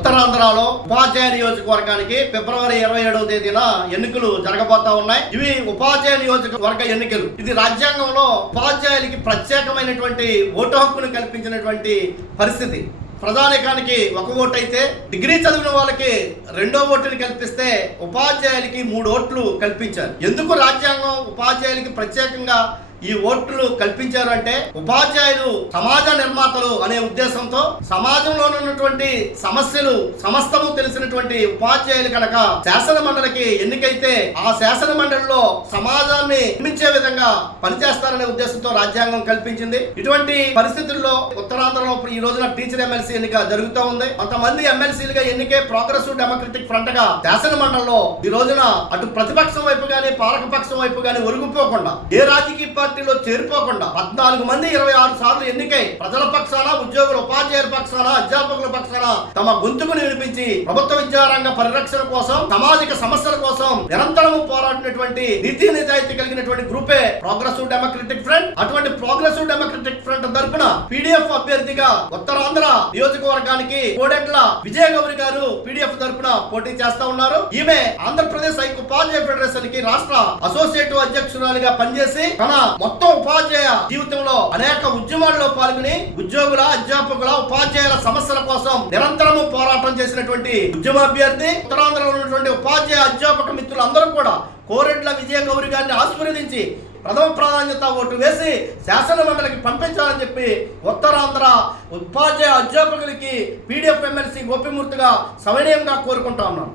ఉత్తరాంధ్రలో ఉపాధ్యాయ నియోజకవర్గానికి ఫిబ్రవరి 27వ తేదీన ఎన్నికలు జరగబోతా ఉన్నాయి. ఇవి ఉపాధ్యాయ నియోజకవర్గ ఎన్నికలు. ఇది రాజ్యాంగంలో ఉపాధ్యాయులకి ప్రత్యేకమైనటువంటి ఓటు హక్కును కల్పించినటువంటి పరిస్థితి. ప్రజానికానికి ఒక ఓటు అయితే డిగ్రీ చదివిన వాళ్ళకి 2వ ఓటుని కల్పిస్తే ఉపాధ్యాయులకి 3 ఓట్లు కల్పించారు. ఎందుకు రాజ్యాంగం ఉపాధ్యాయులకి ప్రత్యేకంగా ఈ ఓట్లు కల్పించారు అంటే ఉపాధ్యాయులు సమాజ నిర్మాతలు అనే ఉద్దేశంతో సమాజంలో ఉన్నటువంటి సమస్యలు సమస్తము తెలిసినటువంటి ఉపాధ్యాయులు కనుక శాసన మండలికి ఎన్నికైతే ఆ శాసన మండలిలో సమాజాన్ని నిర్మించే విధంగా పనిచేస్తారనే ఉద్దేశంతో రాజ్యాంగం కల్పించింది. ఇటువంటి పరిస్థితుల్లో ఉత్తరాంధ్రలో ఈ రోజున టీచర్ ఎమ్మెల్సీ ఎన్నిక జరుగుతూ ఉంది. కొంతమంది ఎమ్మెల్సీలుగా ఎన్నికే ప్రోగ్రెసివ్ డెమోక్రటిక్ ఫ్రంట్ గా శాసన మండలిలో ఈ రోజున అటు ప్రతిపక్షం వైపు గానీ పాలకపక్షం వైపు గానీ ఒరుగుపోకుండా ఏ రాజకీయ పార్టీలో చేరిపోకుండా 14 మంది 26 సార్లు ఎన్నికై ప్రజల పక్షాన ఉద్యోగుల ఉపాధ్యాయుల పక్షాన అధ్యాపకుల పక్షాన తమ గొంతుకుని వినిపించి ప్రభుత్వ విద్యారంగ పరిరక్షణ కోసం సామాజిక సమస్యల కోసం నిరంతరము పోరాడినటువంటి నీతి నిజాయితీ కలిగినటువంటి గ్రూపే ప్రోగ్రెసివ్ డెమోక్రటిక్ ఫ్రంట్. అటువంటి ప్రోగ్రెసివ్ డెమోక్రటిక్ ఫ్రంట్ తరపున పీడీఎఫ్ అభ్యర్థిగా ఉత్తరాంధ్ర నియోజకవర్గానికి కోడెట్ల విజయ గౌరి గారు పీడీఎఫ్ తరపున పోటీ చేస్తా ఉన్నారు. ఈమె ఆంధ్రప్రదేశ్ ఐక్య ఉపాధ్యాయ ఫెడరేషన్ కి రాష్ట్ర అసోసియేటివ్ అధ్యక్షురాలిగా పనిచేసి తన మొత్తం ఉపాధ్యాయ జీవితంలో అనేక ఉద్యమాల్లో పాల్గొని ఉద్యోగుల అధ్యాపకుల ఉపాధ్యాయుల సమస్యల కోసం నిరంతరము పోరాటం చేసినటువంటి ఉద్యమ అభ్యర్థి. ఉత్తరాంధ్రలో ఉన్నటువంటి ఉపాధ్యాయ అధ్యాపక మిత్రులందరూ కూడా కోరెడ్ల విజయ గౌరి గారిని ఆశీర్వదించి ప్రథమ ప్రాధాన్యత ఓటు వేసి శాసన మండలికి పంపించాలని చెప్పి ఉత్తరాంధ్ర ఉపాధ్యాయ అధ్యాపకులకి పీడీఎఫ్ ఎమ్మెల్సీ గోపిమూర్తిగా సవినయంగా కోరుకుంటా ఉన్నాం.